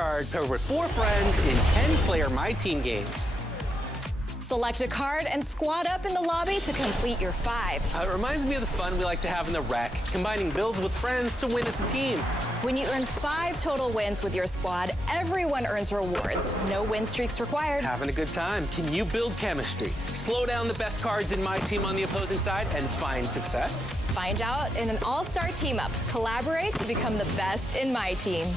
card paired with 4 friends in 10-player My Team games. Select a card and squad up in the lobby to complete your 5. It reminds me of the fun we like to have in the rec, combining builds with friends to win as a team. When you earn 5 total wins with your squad, everyone earns rewards. No win streaks required. Having a good time. Can you build chemistry, slow down the best cards in My Team on the opposing side, and find success? Find out in an all-star team-up. Collaborate to become the best in My Team.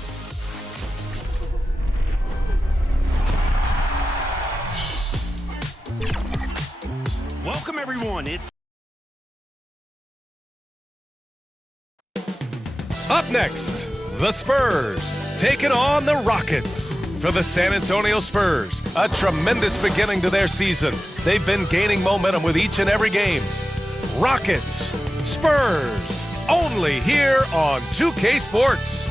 Welcome, everyone. It's up next, the Spurs taking on the Rockets. For the San Antonio Spurs, a tremendous beginning to their season. They've been gaining momentum with each and every game. Rockets, Spurs, only here on 2K Sports.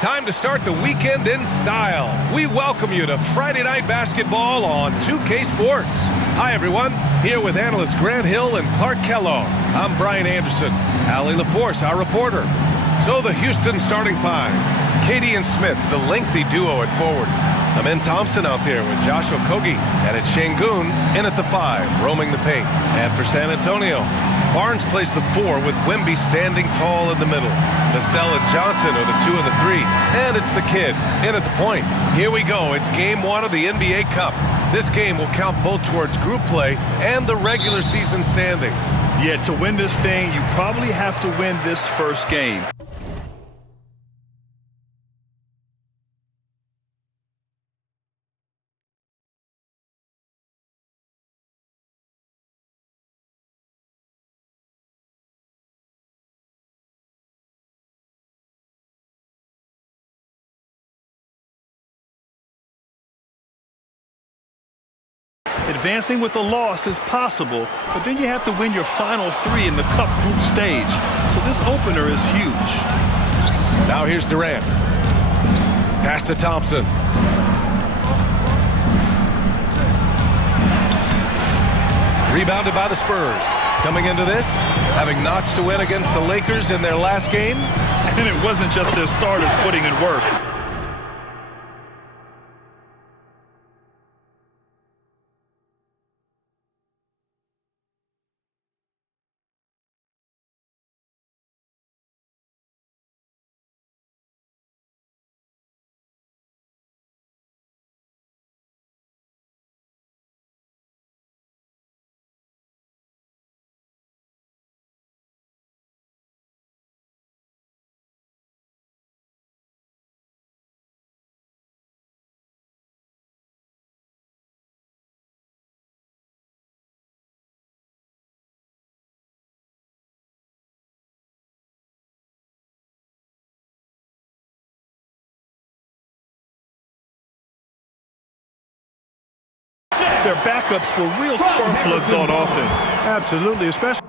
Time to start the weekend in style. We welcome you to Friday Night Basketball on 2K Sports. Hi, everyone. Here with analysts Grant Hill and Clark Kellogg. I'm Brian Anderson. Allie LaForce, our reporter. So the Houston starting 5. Katie and Smith, the lengthy duo at forward. Amin Thompson out there with Josh Okogie. And it's Şengün in at the 5, roaming the paint. And for San Antonio, Barnes plays the 4 with Wemby standing tall in the middle. Vassell and Johnson are the 2 and the 3. And it's the kid in at the point. Here we go. It's game 1 of the NBA Cup. This game will count both towards group play and the regular season standings. Yeah, to win this thing, you probably have to win this first game. Advancing with a loss is possible, but then you have to win your final 3 in the Cup group stage. So this opener is huge. Now here's Durant. Pass to Thompson. Rebounded by the Spurs. Coming into this, having notched a win against the Lakers in their last game. And it wasn't just their starters putting in work. Their backups were real spark plugs on offense. Absolutely, especially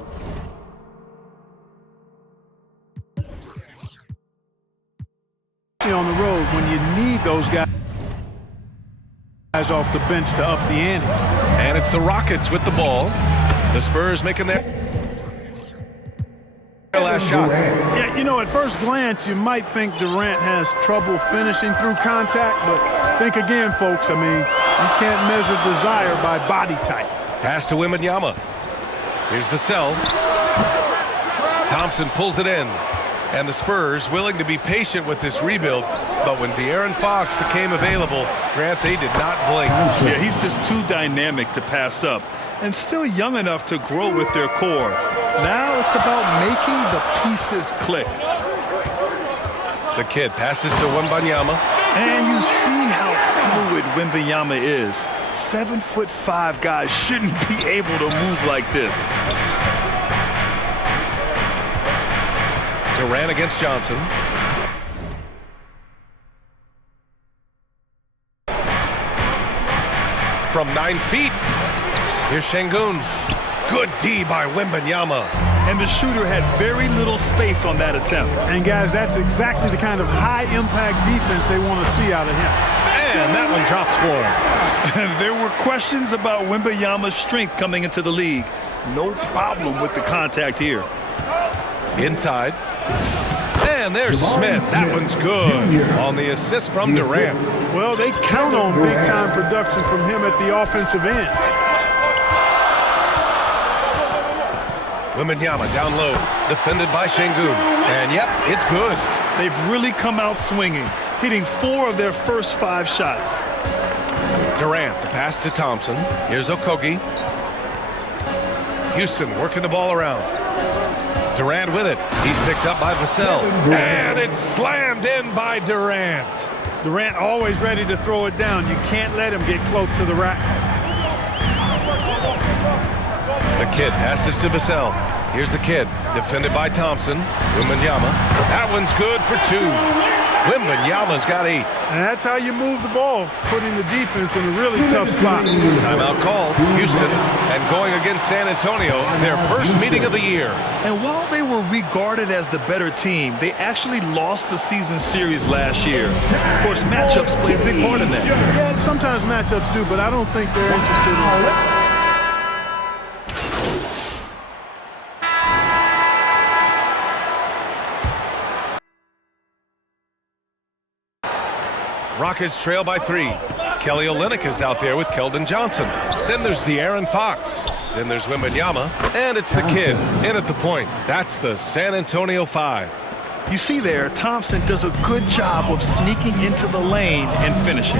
on the road when you need those guys off the bench to up the ante. And it's the Rockets with the ball. The Spurs making their last shot. Yeah, you know, at first glance, you might think Durant has trouble finishing through contact, but think again, folks. I mean, you can't measure desire by body type. Pass to Wembanyama. Here's Vassell. Thompson pulls it in. And the Spurs willing to be patient with this rebuild, but when De'Aaron Fox became available, Grant, they did not blink. Yeah, he's just too dynamic to pass up, and still young enough to grow with their core. Now it's about making the pieces click. The kid passes to Wembanyama. And you see how fluid Wembanyama is. 7'5" guys shouldn't be able to move like this. Durant against Johnson. From 9 feet. Here's Şengün. Good D by Wembanyama. and the shooter had very little space on that attempt. And, guys, that's exactly the kind of high-impact defense they want to see out of him. And that one drops for him. There were questions about Wembanyama's strength coming into the league. No problem with the contact here. Inside. And there's Smith. That one's good on the assist from Durant. Well, they count on big-time production from him at the offensive end. Wembanyama down low, defended by Şengün. And, yep, it's good. They've really come out swinging, hitting 4 of their first 5 shots. Durant, the pass to Thompson. Here's Okogie. Houston working the ball around. Durant with it. He's picked up by Vassell. And it's slammed in by Durant. Durant always ready to throw it down. You can't let him get close to the rack. The kid passes to Vassell. Here's the kid, defended by Thompson. Wembanyama. That one's good for 2. Wembanyama's got 8. And that's how you move the ball, putting the defense in a really tough spot. Timeout called. Houston, and going against San Antonio, their first meeting of the year. And while they were regarded as the better team, they actually lost the season series last year. Of course, matchups play a big part in that. Yeah, sometimes matchups do, but I don't think they're interested in that. Rockets trail by 3. Kelly Olynyk is out there with Keldon Johnson. Then there's De'Aaron Fox. Then there's Wembanyama. And it's the kid in at the point. That's the San Antonio 5. You see there, Thompson does a good job of sneaking into the lane and finishing.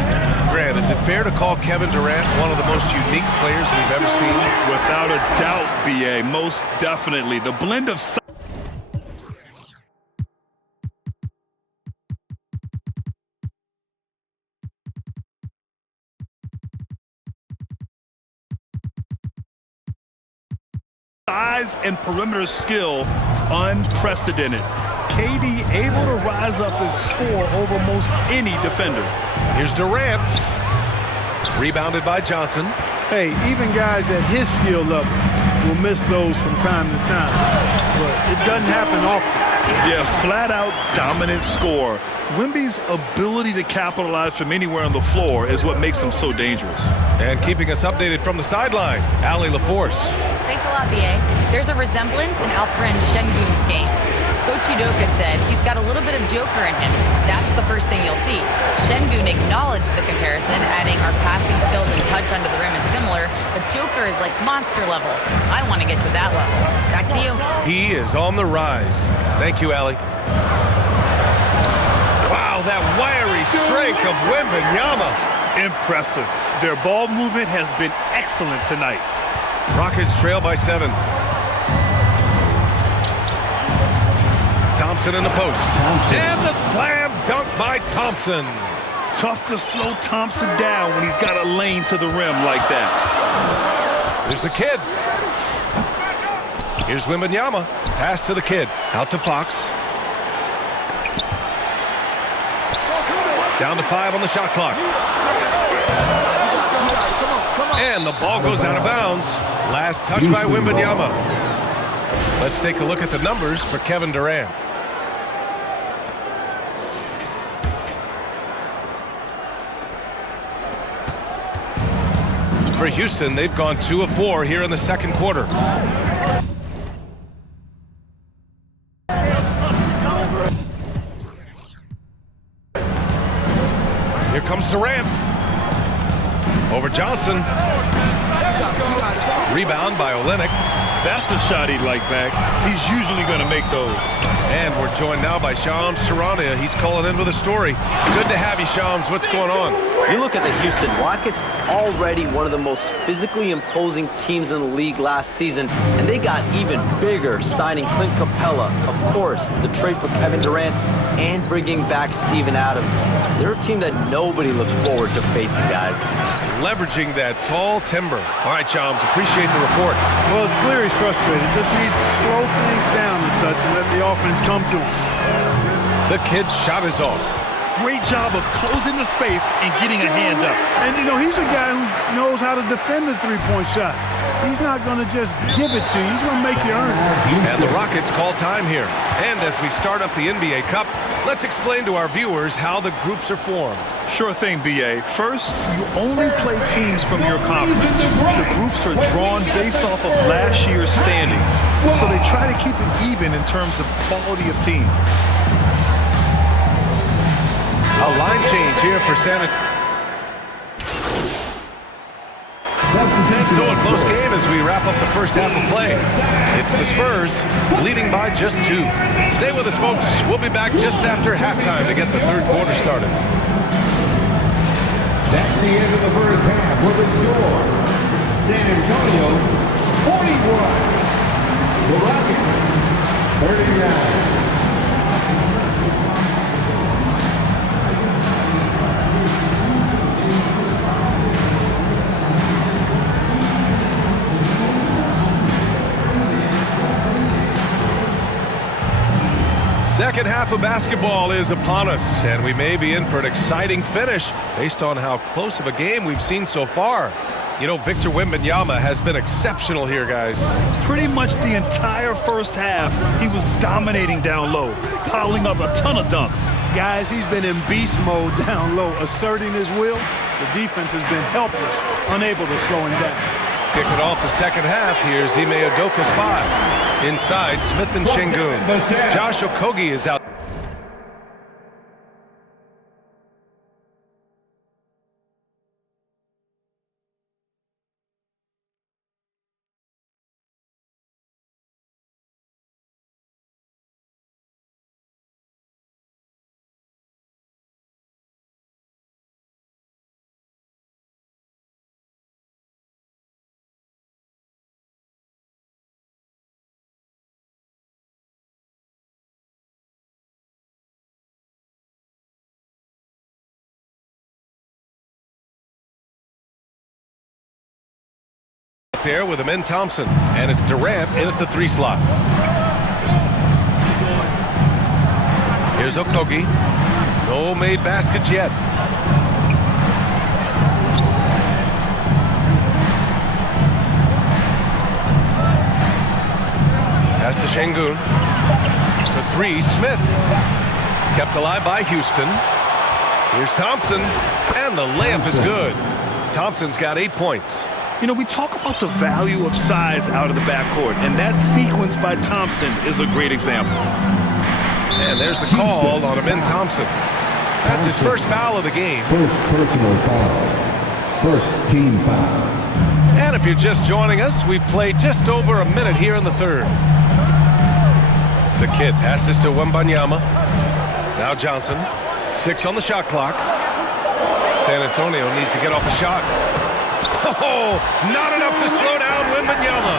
Grant, is it fair to call Kevin Durant one of the most unique players we've ever seen? Without a doubt, B.A., most definitely. The blend of size and perimeter skill, unprecedented. KD able to rise up and score over most any defender. Here's Durant. Rebounded by Johnson. Hey, even guys at his skill level will miss those from time to time. But it doesn't happen often. Yeah, flat-out dominant score. Wemby's ability to capitalize from anywhere on the floor is what makes him so dangerous. And keeping us updated from the sideline, Allie LaForce. Thanks a lot, B.A. There's a resemblance in Alperen Şengün's game. Coach Udoka said he's got a little bit of Joker in him. That's the first thing you'll see. Şengün acknowledged the comparison, adding our passing skills and touch under the rim is similar, but Joker is like monster level. I want to get to that level. Back to you. He is on the rise. Thank you, Allie. Wow, that wiry strength of Wembanyama. Impressive. Their ball movement has been excellent tonight. Rockets trail by 7. Thompson in the post. And the slam dunk by Thompson. Tough to slow Thompson down when he's got a lane to the rim like that. There's the kid. Here's Wembanyama. Pass to the kid. Out to Fox. Down to 5 on the shot clock. And the ball goes out of bounds. Last touch by Wembanyama. Let's take a look at the numbers for Kevin Durant. For Houston, they've gone 2 of 4 here in the second quarter. Here comes Durant. Over Johnson. Rebound by Olynyk. That's a shot he'd like back. He's usually going to make those. And we're joined now by Shams Charania. He's calling in with a story. Good to have you, Shams. What's going on? You look at the Houston Rockets, already one of the most physically imposing teams in the league last season, and they got even bigger signing Clint Capella, of course, the trade for Kevin Durant, and bringing back Steven Adams. They're a team that nobody looks forward to facing, guys. Leveraging that tall timber. All right, Shams, appreciate the report. Well, it's clear he's frustrated. Just needs to slow things down a touch and let the offense come to him. The kid's shot is off. Great job of closing the space and getting a hand up. And, you know, he's a guy who knows how to defend the three-point shot. He's not going to just give it to you. He's going to make you earn it. And the Rockets call time here. And as we start up the NBA Cup, let's explain to our viewers how the groups are formed. Sure thing, B.A. First, you only play teams from your conference. The groups are drawn based off of last year's standings. So they try to keep it even in terms of quality of team. A line change here for San Antonio. So a close game as we wrap up the first half of play. It's the Spurs leading by just 2. Stay with us, folks. We'll be back just after halftime to get the third quarter started. That's the end of the first half with the score. San Antonio 41. The Rockets 39. Second half of basketball is upon us, and we may be in for an exciting finish based on how close of a game we've seen so far. You know, Victor Wembanyama has been exceptional here, guys. Pretty much the entire first half, he was dominating down low, piling up a ton of dunks. Guys, he's been in beast mode down low, asserting his will. The defense has been helpless, unable to slow him down. Kicking off the second half, here's Ime Udoka's 5. Inside, Smith and Şengün. Josh Okogie is out. There with Amin Thompson, and it's Durant in at the 3 slot. Here's Okogie. No made baskets yet. Pass to Şengün. For 3, Smith. Kept alive by Houston. Here's Thompson, and the layup is good. Thompson's got 8 points. You know, we talk about the value of size out of the backcourt, and that sequence by Thompson is a great example. And there's the call on Amin Thompson. That's his first foul of the game. First personal foul. First team foul. And if you're just joining us, we've played just over a minute here in the third. The kid passes to Wembanyama. Now Johnson. 6 on the shot clock. San Antonio needs to get off the shot. Oh, not enough to slow down Wembanyama.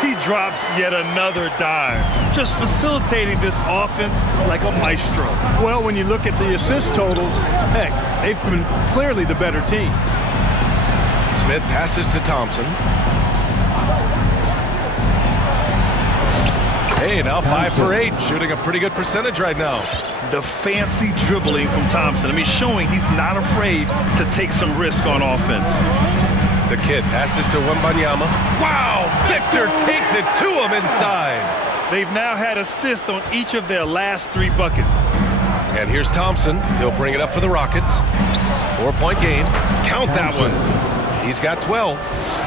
He drops yet another dime, just facilitating this offense like a maestro. Well, when you look at the assist totals, heck, they've been clearly the better team. Smith passes to Thompson. Hey, now 5 for 8, shooting a pretty good percentage right now. The fancy dribbling from Thompson. I mean, showing he's not afraid to take some risk on offense. The kid passes to Wembanyama. Wow! Victor takes it to him inside. They've now had assists on each of their last 3 buckets. And here's Thompson. He'll bring it up for the Rockets. 4-point game. Count that one. He's got 12.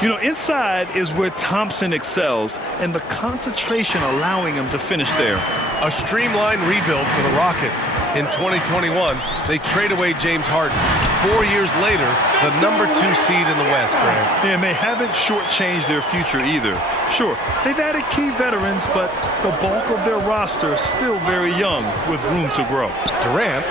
You know, inside is where Thompson excels, and the concentration allowing him to finish there. A streamlined rebuild for the Rockets. In 2021, they trade away James Harden. 4 years later, the number 2 seed in the West, Grant. And they haven't shortchanged their future either. Sure, they've added key veterans, but the bulk of their roster is still very young with room to grow. Durant.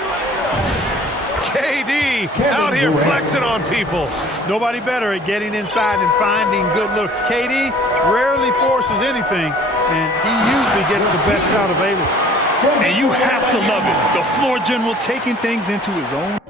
KD out here flexing on people. Nobody better at getting inside and finding good looks. KD rarely forces anything, and he usually gets the best shot available. And you have to love it. The floor general taking things into his own.